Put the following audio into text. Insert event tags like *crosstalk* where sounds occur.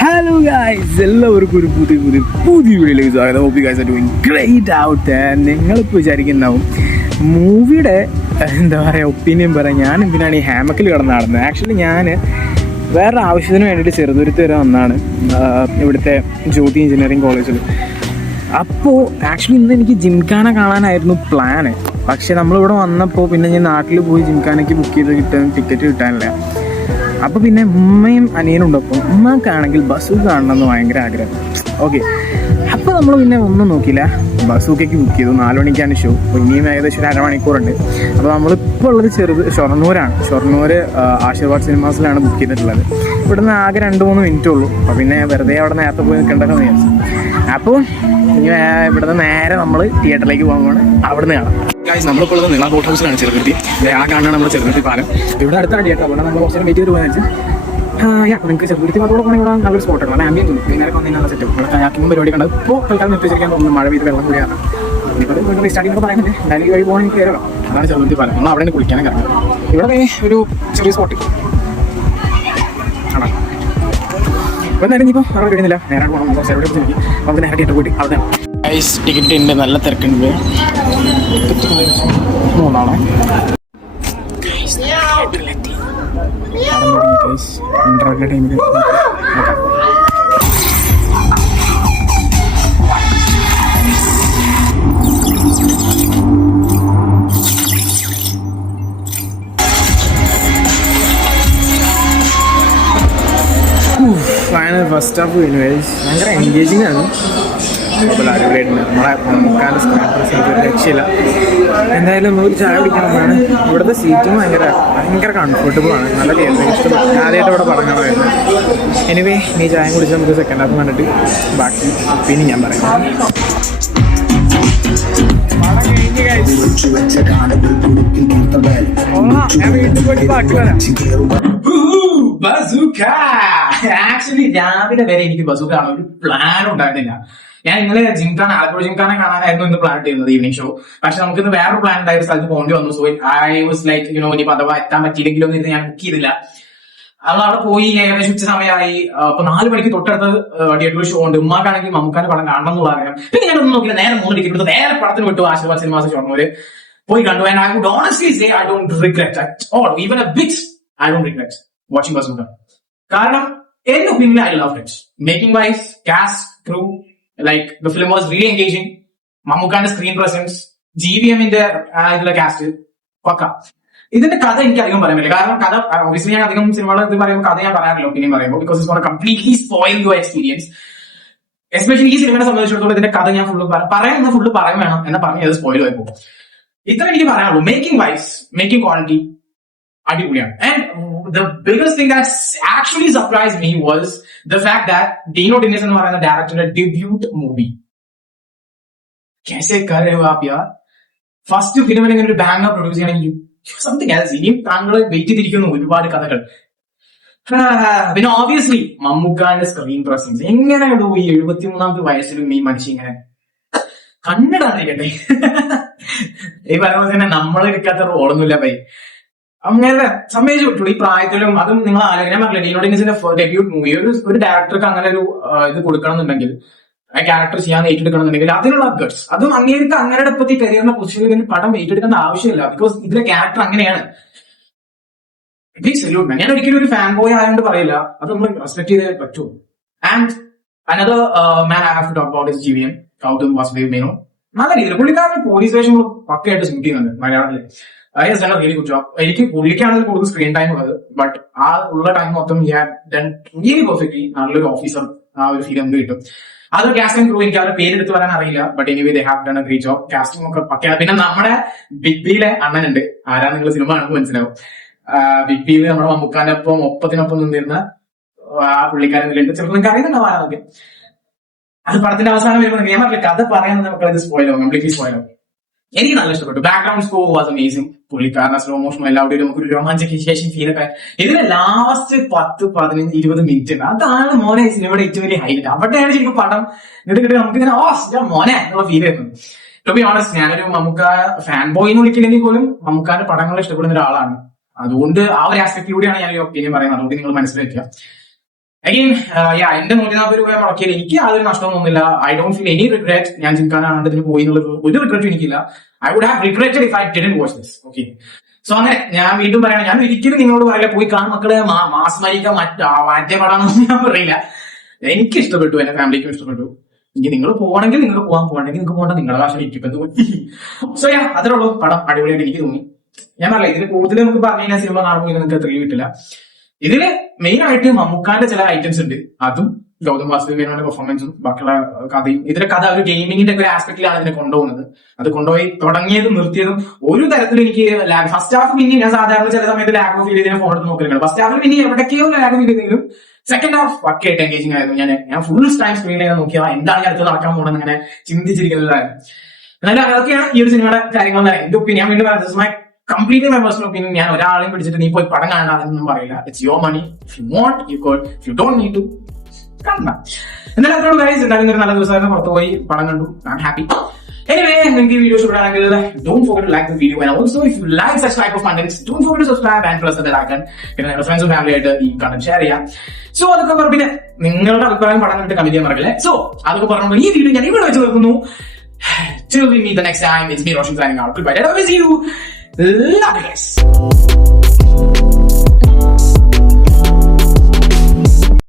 Hello guys എല്ലാവർക്കും ഒരു പുതിയ പുതിയ പുതിയ വീഡിയോയിലേക്ക് സ്വാഗതം. Hope guys doing great out നിങ്ങളിപ്പോൾ വിചാരിക്കുന്നുണ്ടാവും മൂവിയുടെ എന്താ പറയുക ഒപ്പീനിയൻ പറയാം ഞാൻ എന്തിനാണ് ഈ ഹാമക്കിൽ കിടന്ന് നടന്നത്? ആക്ച്വലി ഞാൻ വേറെ ആവശ്യത്തിന് വേണ്ടിയിട്ട് ചെറുതുരുത്ത് വരെ വന്നാണ് ഇവിടുത്തെ ജ്യോതി എഞ്ചിനീയറിംഗ് കോളേജിൽ അപ്പോൾ ആക്ച്വലി ഇന്ന് എനിക്ക് ജിംഖാന കാണാനായിരുന്നു പ്ലാന് പക്ഷെ നമ്മളിവിടെ വന്നപ്പോൾ പിന്നെ ഞാൻ നാട്ടിൽ പോയി ജിംഖാനയ്ക്ക് ബുക്ക് ചെയ്ത് കിട്ടാൻ ടിക്കറ്റ് കിട്ടാനില്ല. അപ്പോൾ പിന്നെ ഉമ്മയും അനിയനും ഉണ്ട്. അപ്പം ഉമ്മക്കാണെങ്കിൽ ബസ് കാണണമെന്ന് ഭയങ്കര ആഗ്രഹം. ഓക്കെ അപ്പോൾ നമ്മൾ പിന്നെ ഒന്നും നോക്കിയില്ല. ബസ്സൊക്കെക്ക് ബുക്ക് ചെയ്തു. നാല് മണിക്കാണ് ഷോ അപ്പോൾ ഇനിയും ഏകദേശം ഒരു അരമണിക്കൂറുണ്ട്. അപ്പോൾ നമ്മളിപ്പോൾ ഉള്ളത് ചെറുത് ഷൊർണൂരാണ്. ഷൊർണൂർ ആ, ആശീർവാദ് സിനിമാസിലാണ് ബുക്ക് ചെയ്തിട്ടുള്ളത്. ഇവിടുന്ന് ആകെ രണ്ട് മൂന്ന് മിനിറ്റ് ഉള്ളൂ. അപ്പോൾ പിന്നെ വെറുതെ അവിടെ നേരത്തെ പോയി നിൽക്കേണ്ടതെന്ന് വിചാരിച്ചു. അപ്പോൾ ഇനി ഇവിടുന്ന് നേരെ നമ്മൾ തിയേറ്ററിലേക്ക് പോകുമ്പോൾ അവിടുന്ന് കാണാം. ഗായ്സ് നമ്മളിപ്പോൾ ഉള്ളത് നീള ബോട്ട് ഹൗസിലാണ് ചെറുകുത്തി ആ കാണാണ് നമ്മൾ ചെറുകുത്തി പാലം. ഇവിടെ അടുത്താണ് ചേട്ടാ അതുകൊണ്ട് നമ്മൾ കുറച്ച് മെറ്റീരിയൽ ചെയ്ത് യാ നിങ്ങൾക്ക് ചെറുകുത്തി മാത്രം പോകണമെങ്കിൽ ഇവിടെ നല്ലൊരു സ്പോട്ട് നല്ല ആംബിയൻ തോന്നും വൈകുന്നേരം വന്നു കഴിഞ്ഞാൽ സെറ്റ് ഇവിടെ പരിപാടി കണ്ടത് ഇപ്പോൾ തൽക്കാലം നിർത്തിച്ചിരിക്കാൻ തോന്നുന്നു. മഴ പെയ്ത് വെള്ളം കൂടിയാണ് ഇപ്പോൾ സ്റ്റാർട്ടിംഗ് വഴി പോകണമെങ്കിൽ കയറണം അതാണ് ചെറുകുത്തി പാലം. നമ്മൾ അവിടെ നിന്ന് കുളിക്കാനും കാരണം ഇവിടെ ഒരു ചെറിയ സ്പോട്ട് കാണാം ഇപ്പൊ എന്തായാലും ഇനിയിപ്പോ അവിടെ കഴിയുന്നില്ല. നേരെ പോകണം കുറച്ച് നോക്കി നമുക്ക് നേരെ പോയിട്ട് അവിടെ ഐസ് ടിക്കറ്റ് ഉണ്ട് നല്ല തിരക്കുണ്ട്. മൂന്നാണോ ഫസ്റ്റ് ഹാഫ്. ഭയങ്കര എൻഗേജിങ് ആണ്. അപ്പോൾ അടിപൊളിയായിട്ടുണ്ട്. നമ്മളെ സ്ക്രീൻ പ്രസൻസ് രക്ഷയില്ല. എന്തായാലും ഒരു ചായ കുടിക്കണമെന്നാണ് ഇവിടുത്തെ സീറ്റും ഭയങ്കര ഭയങ്കര കംഫർട്ടബിൾ ആണ്. നല്ല തിയേറ്റർ ഇഷ്ടപ്പെട്ടു. ആദ്യമായിട്ട് ഇവിടെ പറഞ്ഞതായിരുന്നു. കാണാമായിരുന്നു എനിവേ നീ ചായ കുടിച്ച് നമുക്ക് സെക്കൻഡ് ഹാഫ് കണ്ടിട്ട് ബാക്കി പിന്നെ ഞാൻ പറയാം. കഴിഞ്ഞ് guys. കൊള്ളാം. ഞാൻ വീട്ടിൽ പോയിട്ട് ബാക്കി വരാം ബസൂക്ക. ആക്ച്വലി രാവിലെ വരെ എനിക്ക് ബസൂക്ക ഒരു പ്ലാൻ ഉണ്ടായിരുന്നില്ല. ഞാൻ ഇന്നലെ ജിംഖാന ആലപ്പുഴ ജിംഖാന കാണാനായിരുന്നു ഇന്ന് പ്ലാൻ ചെയ്യുന്നത് ഈവനിങ് ഷോ പക്ഷെ നമുക്ക് ഇന്ന് വേറൊരു പ്ലാൻ ഉണ്ടായ സ്ഥലത്ത് പോകേണ്ടി വന്നു. So I was like you know ഇനി അഥവാ എത്താൻ പറ്റിയില്ലെങ്കിലോ എന്ന് ഞാൻ ബുക്ക് ചെയ്തില്ല. അത് അവിടെ പോയി ഏകദേശം ഉച്ച സമയമായി. അപ്പൊ നാല് മണിക്ക് തൊട്ടടുത്ത് തിയേറ്ററിൽ ഷോ ഉണ്ട്. ഉമ്മാക്കാണെങ്കിൽ മമ്മൂക്കാന്റെ പടം കാണണം എന്നുള്ള അറിയാം. പിന്നെ ഞാൻ ഒന്നും നോക്കില്ല നേരെ മൂന്ന് ടിക്കറ്റ് എടുത്ത് നേരെ പടത്തിന് വിട്ടു ആശീർവാദ് സിനിമാസ് ഷൊർണൂര് പോയി കണ്ടു. I would honestly say I don't regret at all even a bit I don't regret watching Bazooka കാരണം എന്റെ opinion I love it making wise cast crew like the film was really engaging മമ്മൂക്കാന്റെ screen presence G V എമ്മിന്റെ ഇതിലെ cast പക്ക. ഇതിന്റെ കഥ എനിക്ക് അധികം പറയാൻ പറ്റില്ല. കാരണം കഥ ഒബിയസ്ലി ഞാൻ അധികം സിനിമകളെ ഇത് പറയുമ്പോൾ കഥ ഞാൻ പറയാറില്ല ഒപ്പീനിയൻ പറയുമ്പോൾ because it's completely spoil your experience especially ഈ സിനിമയെ സംബന്ധിച്ചിടത്തോളം ഇതിന്റെ കഥ ഞാൻ ഫുള്ള് പറയാൻ ഫുള്ള് പറയാൻ വേണം എന്ന് പറഞ്ഞ് അത് സ്പോയിൽ ആയി പോകും. ഇത്ര എനിക്ക് പറയാനുള്ളൂ. മേക്കിംഗ് വൈസ് മേക്കിംഗ് ക്വാളിറ്റി അടിപൊളിയാണ്. And the biggest thing that actually surprise me was the fact that Deeno Dennis എന്ന് പറയുന്ന ഡയറക്ടറുടെ ഡെബ്യൂട്ട് മൂവി കേസെ കരവാപ്യ ഫസ്റ്റ് ഫിലിമിൽ ഇങ്ങനെ ഒരു ബാങ്ക് പ്രൊഡ്യൂസ് ചെയ്യണമെങ്കിൽ സംതിങ് എൽസ് ഇനിയും താങ്കൾ വെയിറ്റ് ചെയ്തിരിക്കുന്നു ഒരുപാട് കഥകൾ. പിന്നെ ഓബിയസ്ലി മമ്മൂക്കാന്റെ സ്ക്രീൻ പ്രസൻസ് എങ്ങനെയാണ് ഈ എഴുപത്തി മൂന്നാമത്തെ വയസ്സിലും ഈ മനുഷ്യ ഇങ്ങനെ കണ്ണിടാതിരിക്കട്ടെ. ഈ പറഞ്ഞ പോലെ തന്നെ നമ്മൾ എടുക്കാത്ത റോളൊന്നുമില്ല പൈ അങ്ങനെ സമ്മതിച്ചു വിട്ടു. ഈ പ്രായത്തിലും അതും നിങ്ങൾ ആലോചന പറഞ്ഞില്ല ഡെബ്യൂട്ട് മൂവി ഒരു ഒരു ഡയറക്ടർക്ക് അങ്ങനെ ഒരു ഇത് കൊടുക്കണം എന്നുണ്ടെങ്കിൽ ക്യാരക്ടർ ചെയ്യാൻ ഏറ്റെടുക്കണം എന്നുണ്ടെങ്കിൽ അതിനുള്ള ഗഡ്സ് അതും അങ്ങേർക്ക് അങ്ങനെ പറ്റി കരിയറിനെ പൊസിഷനിൽ പടം ഏറ്റെടുക്കേണ്ട ആവശ്യമില്ല. ബിക്കോസ് ഇതിലെ ക്യാരക്ടർ അങ്ങനെയാണ്. സല്യൂട്ട് ഞാൻ ഒരിക്കലും ഒരു ഫാൻ ബോയ് ആയതുകൊണ്ട് പറയില്ല. അത് നമ്മൾ റെസ്പെക്ട് ചെയ്തേ പറ്റൂ. And another man I have to talk about G V Gautham Vasudev Menon നല്ല രീതിയിൽ. പുള്ളിക്കാരൻ പോലീസ് സ്റ്റേഷൻ പക്കയായിട്ട് ഷൂട്ട് ചെയ്യുന്നുണ്ട് ഗുഡ് ജോബ് എനിക്ക് പുള്ളിക്കാണ് കൂടുതൽ സ്ക്രീൻ ടൈം ഉള്ളത്. ബട്ട് ആ ഉള്ള ടൈം മൊത്തം ഞാൻ റിയലി പെർഫെക്റ്റ്ലി നല്ലൊരു ഓഫീസർ ആ ഒരു ഫീൽ നമുക്ക് കിട്ടും. അത് കാസ്റ്റിംഗ് ക്രൂ എനിക്ക് അവരുടെ പേരെടുത്ത് വരാൻ അറിയില്ല. But anyway they have done a great job casting ഒക്കെ പക്കയാണ് പിന്നെ നമ്മുടെ ബിഗ് ബിയിലെ അണ്ണനുണ്ട്. ആരാ നിങ്ങൾ സിനിമ കാണുമ്പോൾ മനസ്സിലാവും. ബിഗ് ബിയിൽ നമ്മുടെ മമ്മൂക്കാനൊപ്പം ഒപ്പത്തിനൊപ്പം നിന്നിരുന്ന ആ പുള്ളിക്കാരൻ ചിലപ്പോൾ നിങ്ങൾക്ക് അറിയുന്നുണ്ടാവും ആരാന്നൊക്കെ. അത് പടത്തിന്റെ അവസാനം വരുമ്പോൾ ഞാൻ പറഞ്ഞില്ല കഥ പറയാൻ നമുക്ക് ഇത് സ്പോയിലോ കംപ്ലീറ്റ്ലി സ്പോയിലോ എനിക്ക് നല്ല ഇഷ്ടപ്പെട്ടു. ബാക്ക്ഗ്രൗണ്ട് സ്കോർ വാസ് അമേസിംഗ് പുള്ളിക്കാരന സ്ലോ മോഷൻ എല്ലാവരുടെയും നമുക്ക് ഒരു രോമാഞ്ചക്ക് ശേഷം ഫീൽ ഒക്കെ ഇതിന്റെ ലാസ്റ്റ് പത്ത് പതിനഞ്ച് ഇരുപത് മിനിറ്റ് അതാണ് മോനെ സിനിമയുടെ ഏറ്റവും വലിയ ഹൈലൈറ്റ് അവിടെയാണ് ശരിക്കും പടം എന്നിട്ട് നമുക്ക് ഇങ്ങനെ ഓ മോനെ എന്നുള്ള ഫീൽ ചെയ്യുന്നത് ടു ബി ഓണസ്റ്റ് ഞാനൊരു മമ്മൂക്ക ഫാൻ ബോയ് എന്ന് വിളിക്കില്ലെങ്കിൽ പോലും മമ്മൂക്കാന്റെ പടങ്ങൾ ഇഷ്ടപ്പെടുന്ന ഒരാളാണ്. അതുകൊണ്ട് ആ ഒരു ആസ്പെക്ടിലൂടെയാണ് ഞാൻ ഈ ഒപ്പീനിയൻ പറയുന്നത്. അതുകൊണ്ട് നിങ്ങൾ മനസ്സിലാക്കുക. അഗെയിൻ യാ എന്റെ നൂറ്റി നാൽപ്പത് രൂപ മുടക്കിയാൽ എനിക്ക് യാതൊരു നഷ്ടമൊന്നുമില്ല I don't feel any regret ഞാൻ ജിംഖാനാണ്ട് ഇതിന് പോയി എന്നുള്ളത് ഒരു റിഗ്രറ്റും എനിക്കില്ല. I would have regretted if I didn't watch this okay so അങ്ങനെ ഞാൻ വീണ്ടും പറയണം ഞാൻ ഒരിക്കലും നിങ്ങളോട് പറയില്ല. പോയി കാണും മക്കളെ. മാസമരിക്ക മറ്റേ പടാന്നൊന്നും ഞാൻ പറയില്ല. എനിക്ക് ഇഷ്ടപ്പെട്ടു എന്റെ ഫാമിലിക്കും ഇഷ്ടപ്പെട്ടു. ഇനി നിങ്ങൾ പോകണമെങ്കിൽ നിങ്ങൾ പോകാൻ പോകണമെങ്കിൽ നിങ്ങൾക്ക് പോകണ്ട. നിങ്ങളുടെ ഭാഷ എനിക്കിപ്പം തോന്നി സോ യാ അത്രേ ഉള്ളൂ. പടം അടിപൊളിയായിട്ട് എനിക്ക് തോന്നി. ഞാൻ പറയില്ല ഇതിന് കൂടുതൽ നമുക്ക് പറഞ്ഞു കഴിഞ്ഞാൽ സിനിമ കാണുമ്പോൾ നിങ്ങൾക്ക് ത്രില്ല് കിട്ടില്ല. ഇതിൽ മെയിൻ ആയിട്ട് മമ്മൂക്കാന്റെ ചില ഐറ്റംസ് ഉണ്ട്. അതും ഗൗതം വാസുദേവനോന്റെ പെർഫോമൻസും ബാക്കിയുള്ള കഥയും. ഇതിന്റെ കഥ ഒരു ഗെയിമിങ്ങിന്റെ ഒരു ആസ്പെക്റ്റിലാണ് ഇതിനെ കൊണ്ടുപോകുന്നത്. അത് കൊണ്ടുപോയി തുടങ്ങിയതും നിർത്തിയതും ഒരു തരത്തിൽ എനിക്ക് ലാഗ് ഫസ്റ്റ് ഹാഫ് പിന്നെ ഞാൻ സാധാരണ ചില സമയത്ത് ലാഗ് ഫീൽ ചെയ്തതിനെ ഫോൺ എടുത്ത് നോക്കലുണ്ട്. ഫസ്റ്റ് ഹാഫിൽ പിന്നെ എവിടേക്കോ ലാഗ് ഫീൽ ചെയ്തെങ്കിലും സെക്കൻഡ് ഹാഫ് വക്കായിട്ട് എൻഗേജിങ് ആയിരുന്നു. ഞാൻ ഞാൻ ഫുൾ ടൈം സ്ക്രീനിൽ ഞാൻ നോക്കിയാൽ എന്താണ് അടുത്ത് നടക്കാൻ പോകുന്നത് അങ്ങനെ ചിന്തിച്ചിരിക്കുന്നതായിരുന്നു എന്നാലും അതൊക്കെയാണ് ഈ ഒരു സിനിമയുടെ കാര്യങ്ങൾ എന്റെ ഒപ്പീനിയൻ വീണ്ടും my completely my personal opinion ഞാൻ ഒരാളെയും പിടിച്ചിട്ട് നീ പോയി പടം കാണാനൊന്നും പറയില്ല. It's your money if you want you call if you don't need to കണ്ട എന്നാലും അത്രയും ഗൈസ് ഉണ്ടാകുന്ന ഒരു നല്ല ദിവസമായിരുന്നു. പുറത്തു പോയി പടം കണ്ടു. ഐ ആം ഹാപ്പി Anyway, നിങ്ങൾക്ക് ഈ വീഡിയോ ഇഷ്ടപ്പെടുകയാണെങ്കിൽ don't forget to like the video. And also if you like such type of contents, don't forget to subscribe and press the icon. പിന്നെ നിങ്ങളുടെ ഫ്രണ്ട്സും ഫാമിലി ആയിട്ട് ഈ കണ്ടന്റ് ഷെയർ ചെയ്യാം. So അതൊക്കെ പറഞ്ഞു പിന്നെ നിങ്ങളുടെ അഭിപ്രായം പടം കണ്ടിട്ട് കമന്റ് ചെയ്യാൻ മറക്കില്ലേ? സോ അതൊക്കെ പറഞ്ഞു ഈ വീഡിയോ ഞാൻ ഇവിടെ വെച്ച് നിർത്തുന്നു. *sighs* Till we meet the next time, it's me Roshan signing out. Goodbye. I love you. Lovers.